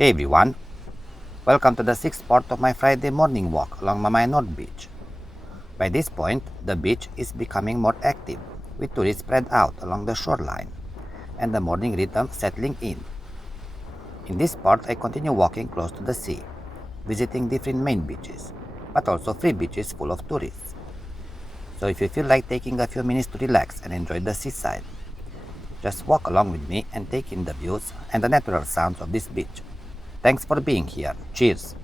Hey everyone, welcome to the sixth part of my Friday morning walk along Mamaia Nord Beach. By this point, the beach is becoming more active, with tourists spread out along the shoreline and the morning rhythm settling in. In this part, I continue walking close to the sea, visiting different main beaches, but also free beaches full of tourists. So if you feel like taking a few minutes to relax and enjoy the seaside, just walk along with me and take in the views and the natural sounds of this beach. Thanks for being here. Cheers!